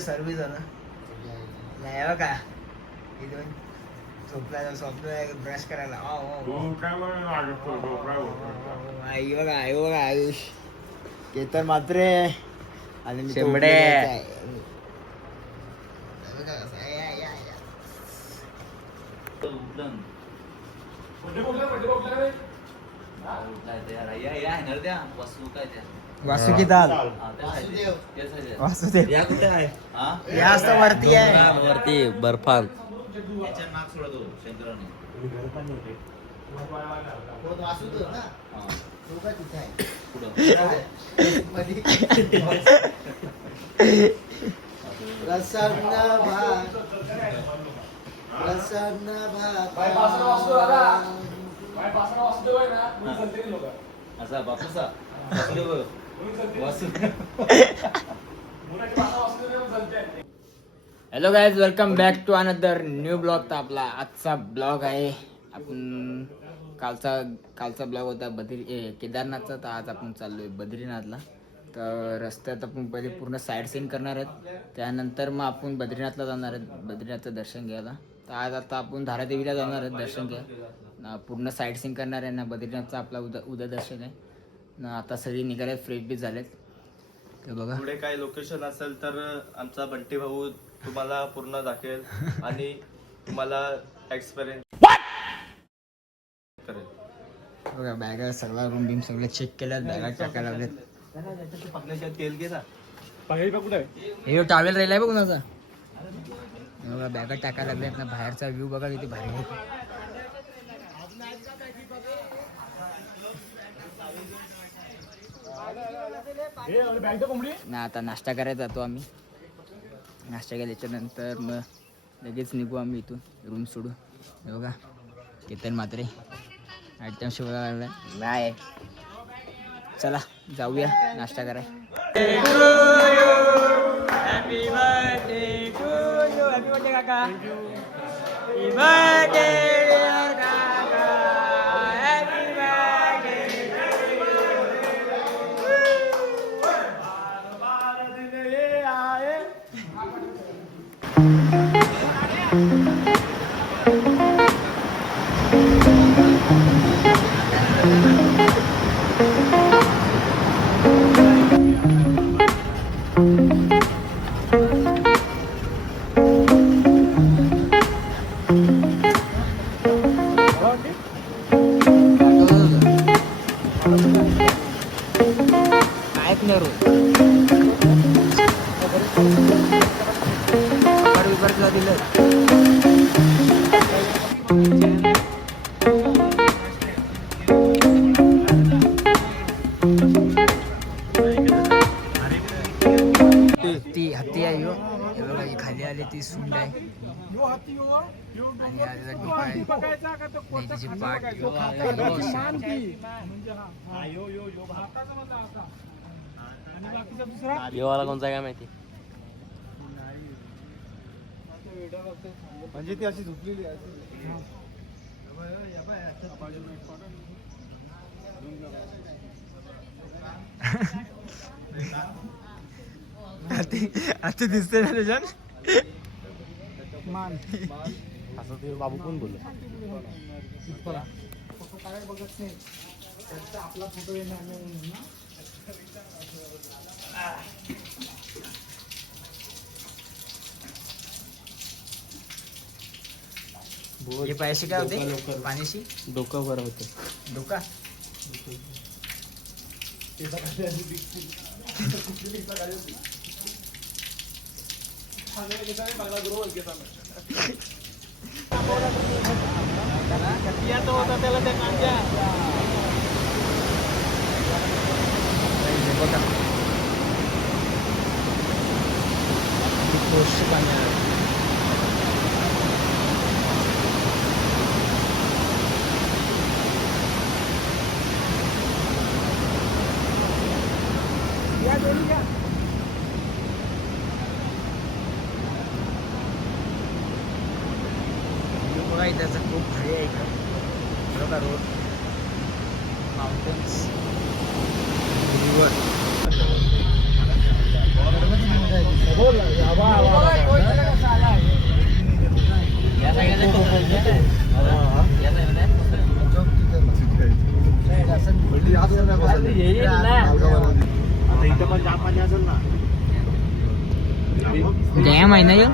Service झालं नाही हो का इथून झोपला स्वप्न ब्रश करायला आई बघा आई बघा आयुष केतन मात्र आणि शेंबडे. वासुकी दाल वासुदेव या कुठे आहे या असतं वरती आहे वरती बर्फान प्रसन्न भाग प्रसन्न असा बापूसा hello guys welcome back to another new blog. तर आपला आजचा ब्लॉग आहे आपण कालचा ब्लॉग होता केदारनाथचा. तर आज आपण चाललोय बद्रीनाथला. तर रस्त्यात आपण पहिले पूर्ण साईड सीन करणार आहेत, त्यानंतर मग आपण बद्रीनाथला जाणार आहेत बद्रीनाथचं दर्शन घ्यायला. तर आज आता आपण धारादेवीला जाणार आहेत दर्शन घ्या. पूर्ण साईड सीन करणार आहे ना. बद्रीनाथचं आपला उद्या दर्शन आहे ना. आता सगळी निघाल्यात फ्रेश बी झालेत. ते बघा पुढे काही लोकेशन असेल तर आमचा बंटी भाऊ तुम्हाला पूर्ण दाखवेल आणि तुम्हाला एक्सपिरियन्स करेल. बघा बॅगा सगळा रूम बीम सगळे चेक केल्यात, बॅगा टाकायला लागलेत. तेल घे ना हे टावेल राहिलाय बघ कुणाचा. बघा बॅगा टाकायला लागल्यात ना. बाहेरचा व्ह्यू बघा किती भारी आहे. ना आता नाश्ता करायला जातो आम्ही. नाश्ता केल्याच्या नंतर मग लगेच निघू आम्ही इथून रूम सोडू. हे बघा केतन मात्रे आयटम शिवायला लागलाय. नाही चला जाऊया नाश्ता कराय. Happy birthday to you. Happy birthday काका. हॅपी बर्थडे काका. Happy birthday. ती हत्ती आहे यो. हे बघा ही खाली आली ती सुंड आहे आणि याचा डोका आहे. त्याची पाठ येवाला कोणता काय माहिती. म्हणजे ती अशी झोपलेली आहे. आता दिसते ना त्याच्यात असं ते बाबू कोण बोललो. हे पैसे काय होते पाण्याशी. डोकं बरं होतं. डोका बघा त्याचं खूप भारी आहे इकडं. बरोबर रोड माउंटेन्स रिवर. जया महिना यो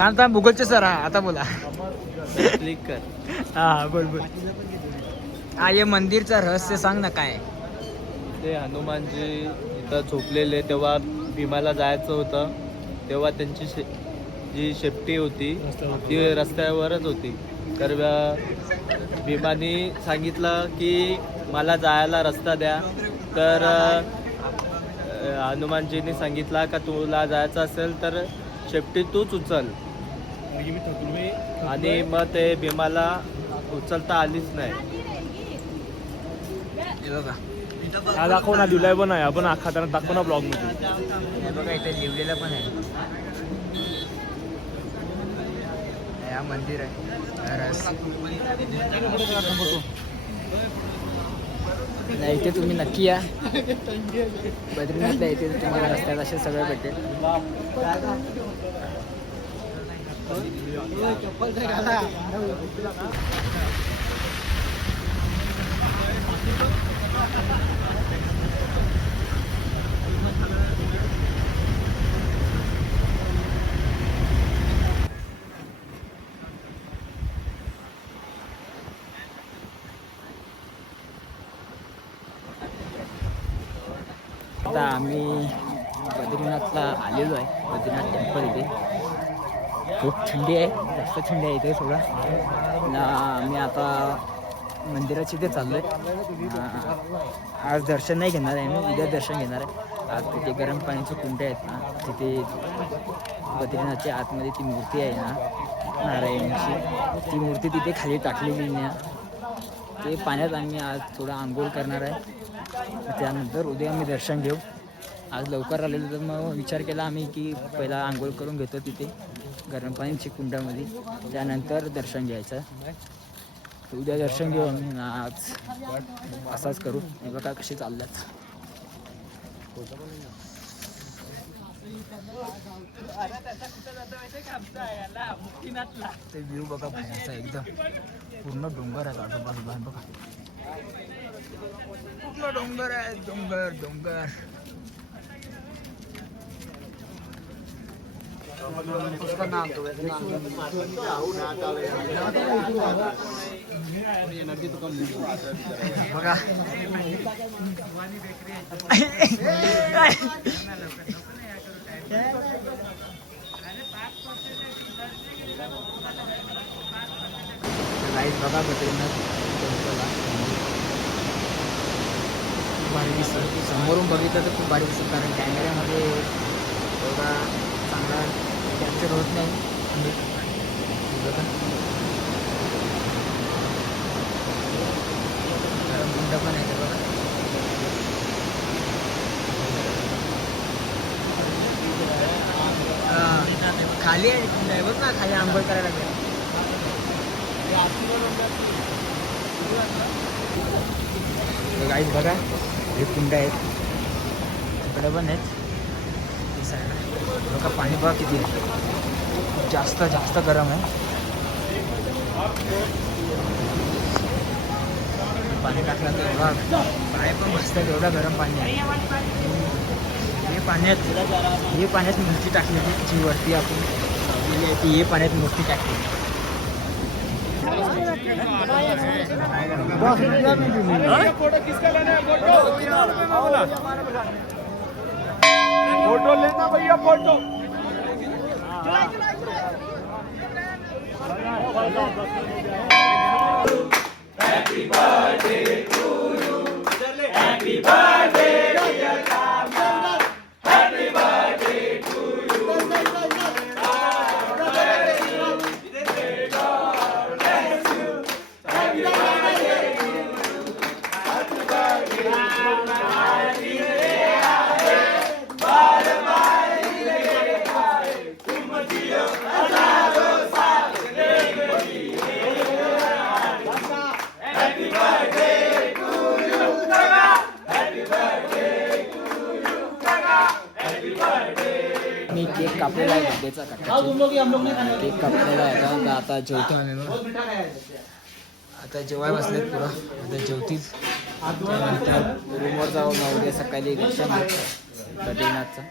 आता भूगोलचे सर आता बोला क्लिक कर. हा बोल बोल. हा ये मंदिरचं रहस्य सांग ना काय. ते हनुमानजी इथं झोपलेले तेव्हा भीमाला जायचं होतं तेव्हा त्यांची जी शेपटी होती ती रस्त्यावरच होती. तर भीमाने सांगितलं की मला जायला रस्ता द्या. तर हनुमानजींनी सांगितलं का तुला जायचं असेल तर शेपटी तूच उचल. आणि मग ते भीमाला उचलता आलीच नाही. हे बघा हा दाखव ना, दिलाय पण आहे आपण खाताना दाखव ना ब्लॉग मध्ये. हे बघा इथे लिहिलेलं पण आहे. हा मंदिर आहे. नाही इथे तुम्ही नक्की या. बद्रीनाथला इथे तुम्हाला रस्त्यात असे सगळं भेटेल. आता आम्ही बद्रीनाथला आलेलो आहे. बद्रीनाथ टेम्पल इथे खूप थंडी आहे, जास्त थंडी आहे इथे थोडं ना. आम्ही आता मंदिराच्या इथे चाललो आहे. आज दर्शन नाही घेणार आहे, मी उद्या दर्शन घेणार आहे. आज तिथे गरम पाण्याचे कुंडे आहेत ना, तिथे बद्रीनाथच्या आतमध्ये ती मूर्ती आहे ना नारायणची, ती मूर्ती तिथे खाली टाकलेली ना. ते पाण्यात आम्ही आज थोडं आंघोळ करणार आहे. त्यानंतर उद्या आम्ही दर्शन घेऊ. आज लवकर आलेलो तर मग विचार केला आम्ही की पहिला आंघोळ करून घेतो तिथे गरम पाण्याच्या कुंडामध्ये, त्यानंतर दर्शन घ्यायचं. उद्या दर्शन घेऊ आम्ही, आज असाच करू. हे बघा कसे चालल्यात. ते व्ह्यू बघा बाहेरचा एकदम पूर्ण डोंगर आहे आजूबाजूला. बघा पूर्ण डोंगर आहे, डोंगर डोंगर. बघा गाईस बघा बद्रीनाथ टेम्पलला खूप भारी दिसतं. समोरून बघितलं तर खूप भारी दिसतं, कारण कॅमेऱ्यामध्ये एवढा चांगला कॅप्चर होत नाही. बघा गरम कुंड पण आहे बघा. खाली आहे कुंड आहे बघ ना, खाली आंघोळ करायला लागेल. गाईस बघा हे कुंड आहेत, इकडे पण आहेत. बघा पाणी बघा किती आहे, जास्त जास्त गरम आहे पाणी. टाकलं तर एवढा पाय पण बसतात, एवढा गरम पाणी आहे. हे पाण्यात मूर्ती टाकलेली जी वरती आपण लावलेली आहे ती हे पाण्यात मूर्ती टाकली. फोटो लेना भैया, photo. Happy birthday to you. Happy birthday dear Kamla. Happy birthday to you. God bless you. God bless you. Happy birthday to you. Happy birthday to you. कापलेला आहे बड्डेचा काकाचा केक कापलेला आहे आता जेवतो आम्ही मग आता जेवाय बसलेत पुरा आता जेवतीच रूमवर जाऊन उद्या सकाळी दर्शन बद्रीनाथचा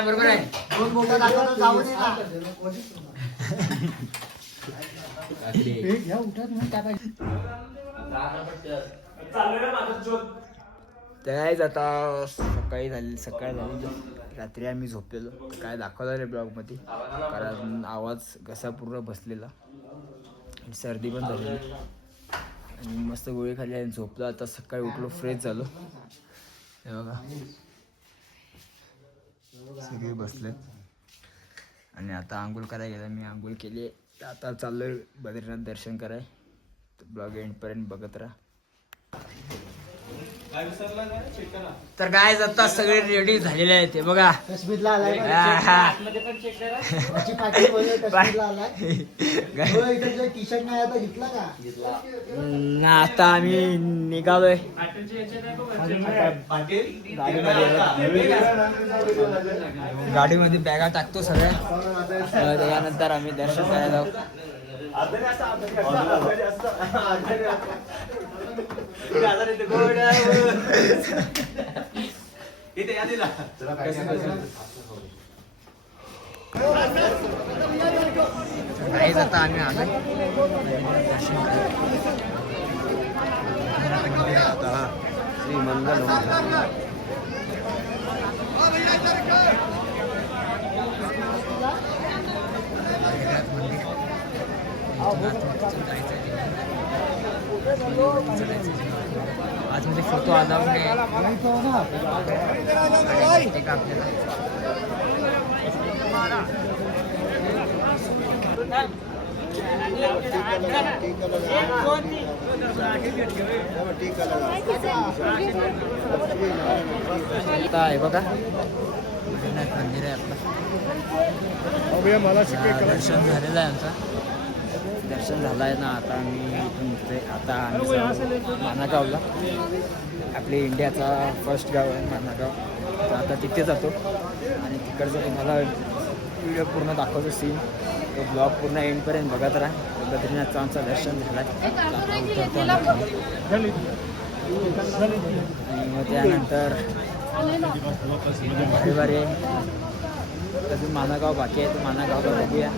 बरोबर आहे त्याच आता सकाळ झाली रात्री आम्ही झोपलेलो काय दाखवलं रे ब्लॉगमध्ये कारण आवाज घसा पूर्ण बसलेला आणि सर्दी पण झालेली आणि मस्त गोळी खाली आणि झोपलो आता सकाळी उठलो फ्रेश झालो हे बघा सगळे बसलेत आणि आता आंघोळ करायला गेला मी आंघोळ केली आता चाललोय बद्रीनाथ दर्शन कराय ब्लॉग एंडपर्यंत बघत राहा तर काय आता सगळे रेडी झालेले आहेत ते बघा आता आम्ही निघालोय गाडीमध्ये बॅगा टाकतो सगळ्या त्यानंतर आम्ही दर्शन करायला आता आम्ही आलो दर्शन आता श्री मंगल आज मध्ये फोटो अलाउड नाही आता आहे बघा बद्रीनाथ मंदिर आहे आपलं दर्शन झालेलं आहे आमचं दर्शन झालं आहे ना आता आम्ही इथून निघतोय आता आम्ही मानागावला आपली इंडियाचा फर्स्ट गाव आहे मानागाव तर आता तिथे जातो आणि तिकडचं तुम्हाला व्हिडिओ पूर्ण दाखवतो सीन तो ब्लॉग पूर्ण एंडपर्यंत बघत राहा बद्रीनाथचं आमचं दर्शन झालं आहे आणि मग त्यानंतर भारी तसं मानागाव बाकी आहे तर मानागावला बघूया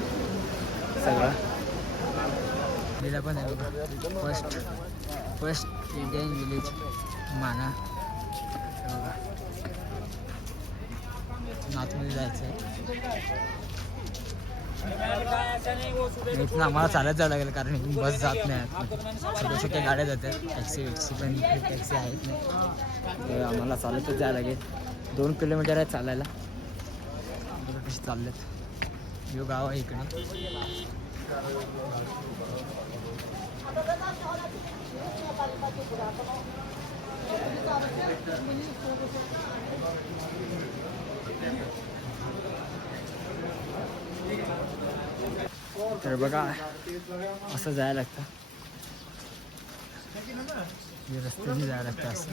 सगळं पण आहे बघा फर्स्ट इंडियन विलेज माना बघा आतमध्ये जायचं इथून आम्हाला चालत जावं लागेल कारण इथून बस जात नाही छोट्या छोट्या गाड्या जातात टॅक्सी पण टॅक्सी आहेत नाही तर आम्हाला चालतच जायला लागेल 2 किलोमीटर आहे चालायला बघा कसे चाललेत यो गाव आहे इकडे तर बघा असं जायला लागतं रस्त्याने जायला लागतं असं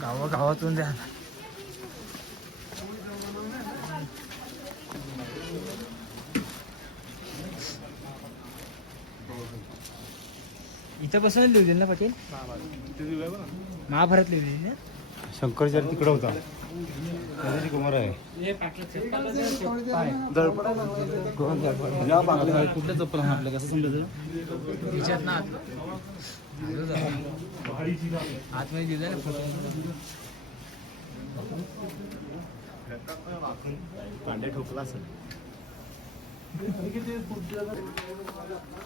गावागावातून द्या इथं बसून लिहिली ना पाटील महाभारत लिहिली ना शंकराचार्य तिकडं होता कुमार आहे कुठल्या चप्पल आपल्या कसं समजायचं विचार ना आतमध्ये दिलं ना कांडे ठोकला असेल तर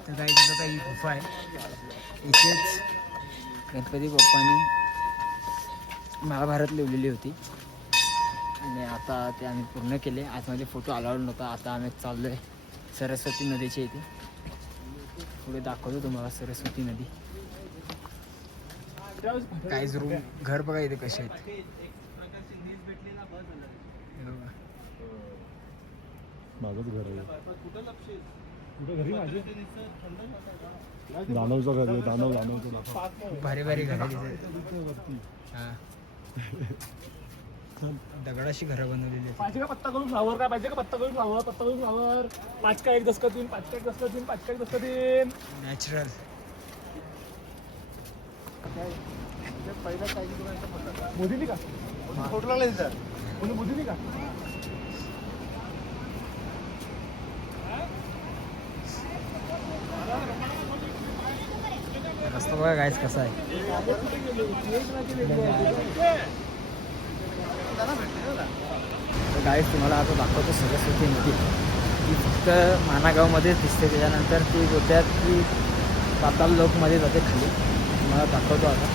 काही तिथं काही गुफा आहे इथेच गणपती बाप्पांनी महाभारत लिहिलेली होती आणि आता ते आम्ही पूर्ण केले आतमध्ये फोटो अलाउड नव्हता आता आम्ही चाललो आहे सरस्वती नदीच्या इथे पुढे दाखवतो तुम्हाला सरस्वती नदी काहीच रूम घर बघा इथे कसे आहेत. हे बघा. माझंच घर आहे. कुठे घरी माझे दानवचं घर आहे. दानवचं खूप भारी भारी घर दिसत. हा दगडाशी घरं बनवलेली आहेत. पाहिजे का पत्ता करून फ्लावर? काय पाहिजे का पत्ता करून फ्लावर? पत्ता करून फ्लावर 5 का 1 दसका 3, 5 का 1 दसका 3, 5 का 1 दसका 3. नॅचरल. मोदीनी का फोटो लागला तिथं? कोणी मोदीनी का? रस्ता बघा गाईस कसा आहे. गाईस तुम्हाला आता दाखवतो सरस्वती नदी. ती फक्त मानागावमध्येच दिसते. त्याच्यानंतर ती बोलतात की पाताल लोकमध्ये जाते खाली. तुम्हाला दाखवतो आता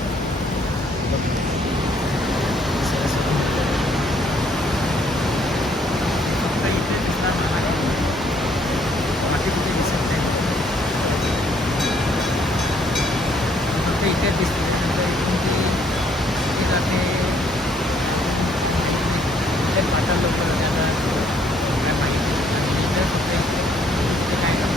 सरस्वती नदी. फक्त इथे दिसणार मानागावमध्ये, बाकी कुठे दिसत नाही. फक्त इथे दिसते. त्यानंतर इथून ती कुठे जाते ते पाताल लोक जातात काय माहिती. आणि इथे फक्त इथे दिसते काय नाही.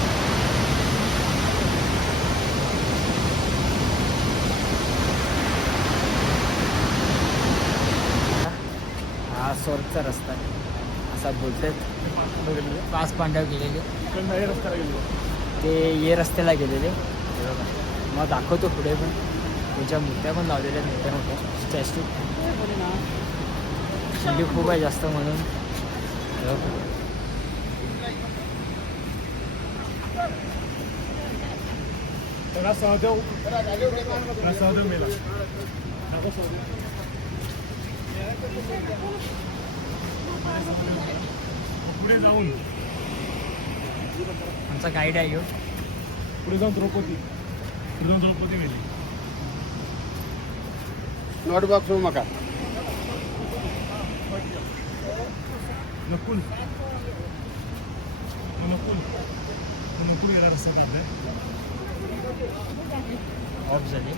हा स्वर्गचा रस्ता आहे असा बोलतात. 5 पांडव गेलेले इकडनं हे रस्त्याला गेलो. ते ये रस्त्याला गेलेले. हे बघा मग दाखवतो पुढे पण त्यांच्या मूर्त्या पण लावलेल्या आहेत मोठ्या मोठ्या स्टॅच्यू. थंडी खूप आहे जास्त म्हणून. हे बघा. सहदेव मेला. पुढे जाऊन आमचा गाईड आहे ह्यो. पुढे जाऊन द्रौपदी मेली. नॉट बॉक्स मका नकुल गेला रस्ता आपल्या ऑफ झाले.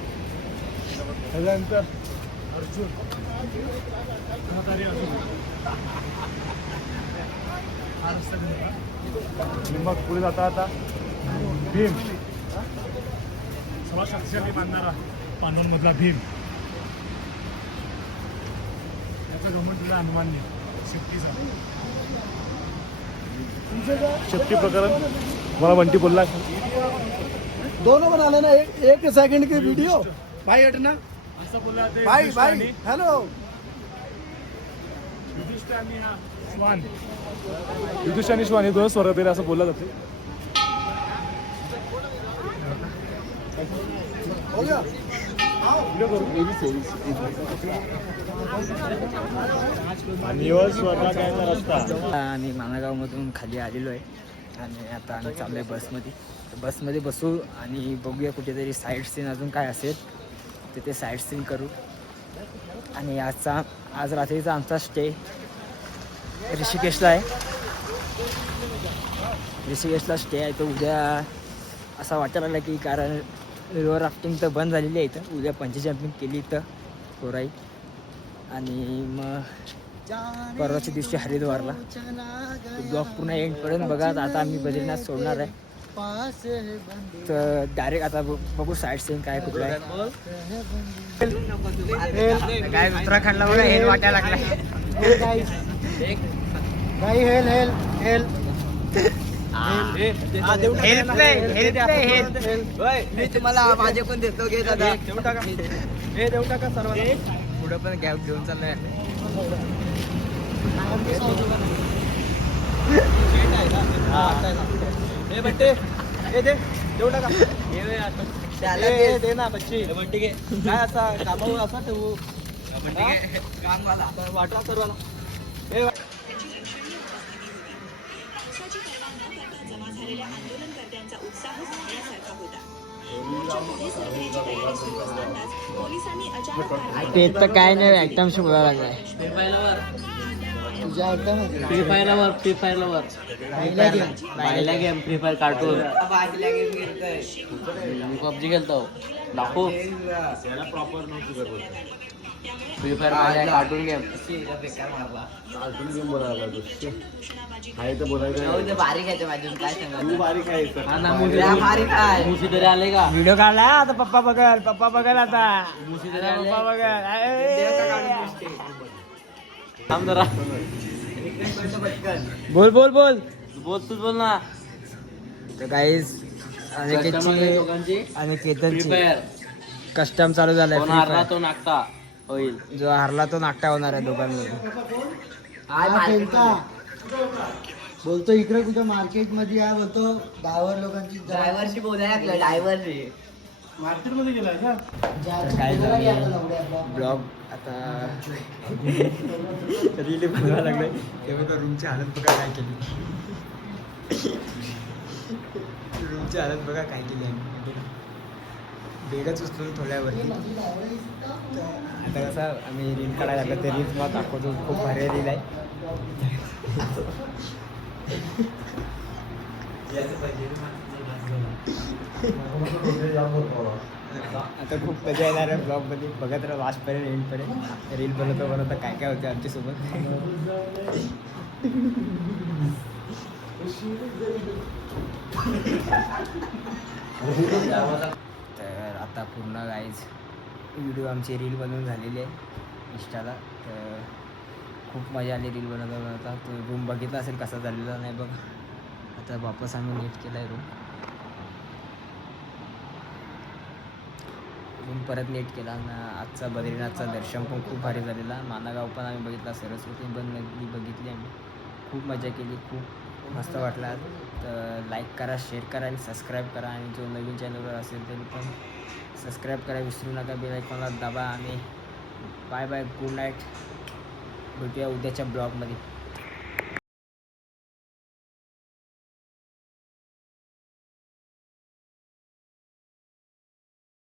त्याच्यानंतर अर्जुन हा रस्ता गेला. आणि मग पुढे जाता आता भीम सर्वात शक्तिशाली मानणारा पांडवांमधला भीम. त्याचा गमन तुला हनुमानने शक्तीचा शक्ती प्रकरण मला बंटी बोलला. दोनों बना लेना, एक सेकंड की वीडियो भाई हटना. असं बोलला ते भाई युधिष्ठिर भाई आणि- हेलो. युधिष्ठिर आणि हा श्वान. युधिष्ठिर आणि श्वान हे दोन स्वर्गात गेले असं बोललं जाते. हो गया. आणि स्वर्गात जायचा रस्ता. आम्ही मानागावमधून खाली आलेलो आहे आणि आता आम्ही चाललो आहे बसमध्ये. बसमध्ये बसू आणि बघूया कुठेतरी साईड सीन अजून काय असेल तिथे साईड सीन करू. आणि आज रात्रीचा आमचा स्टे ऋषिकेशला आहे. ऋषिकेशला स्टे आहे. तो उद्या असा वाटायला लागला की कारण रिव्हर राफ्टिंग तर बंद झालेली आहे इथं. उद्या पंची जम्पिंग केली इथं कोराई. आणि मग परवाच्या दिवशी हरिद्वारला. ब्लॉग पूर्ण एंडपर्यंत बघा. आता आम्ही बद्रीनाथ सोडणार आहे तर डायरेक्ट आता बघू साईड सीन काय कुठलं आहे. काय उत्तराखंडला बघा हेल वाटायला लागलाय. भाई हेल हेल हेल. मी तुम्हाला माझे पण देतो घे दादा. देऊ टाका सर्वांना. पुढं पण गॅप घेऊन चाललोय. हे बट्टे हे दे देऊ टाका. हे दे ना बच्ची. काय असा कामावर असा ठेवू वाटला सर्वांना. पक्षाची परवा न करता जमा झालेल्या आंदोलनकर्त्यांचा उत्साह पाहण्यासारखा होता. मोर्चापुढे सभेची तयारी सुरू असतानाच पोलिसांनी अचानक कारवाई ते तर काय नाही एकदम बोलायला लागलाय. फ्री फायर वर बायला game free fire cartoon PUBG खेळतो दाखव फ्री फायर कार्टून गेम मुशी तरी आले का व्हिडिओ काढला आता पप्पा बघल आता पप्पा बघल थांब जरा बोल बोल बोल बोल तूच बोल ना तर गाईज दोघांची आणि फ्री केतनची फायर कस्टम चालू झालाय कोण Free हारला Fire. तो नागता होईल जो हारला तो नाकटा होणार आहे दोघांमध्ये बोलतो इकडे कुठं मार्केट मध्ये आहे बोलतो ड्रायव्हर लोकांची ड्रायव्हरशी बोलायला लागलं ड्रायव्हरशी मार्केट मध्ये गेलाय का ब्लॉग आता रील बनवायला लागले तेव्हा तर रूमची हालत बघा काय केली रूमची हालत बघा काय केली आहे बेडच उचलून थोड्यावरती आता कसं आम्ही रील काढायला लागलो ते रील्स मला दाखवतो खूप भारी रील आहे आता खूप मजा येणार आहे ब्लॉगमध्ये बघत राहा लास्टपर्यंत एंडपर्यंत रील बनवता काय काय होतं आमच्यासोबत तर आता पूर्ण गाईज व्हिडिओ आमची रील बनवून झालेली आहे इंस्टाला तर खूप मजा आली रील बनवता तो रूम बघितला असेल कसा झालेला नाही बघ आता वापस आम्ही नीट केला आहे रूम परत नीट केला ना आजचा बद्रीनाथचा दर्शन पण खूप भारी झालेला मानागाव पण आम्ही बघितला सरस्वती पण नदी बघितली आम्ही खूप मजा केली खूप मस्त वाटला तर लाईक करा शेअर करा आणि सबस्क्राईब करा आणि जो नवीन चॅनलवर असेल त्यांनी पण सबस्क्राईब करा विसरू नका बेल आयकॉनला दाबा आणि बाय बाय गुड नाईट भेटूया उद्याच्या ब्लॉगमध्ये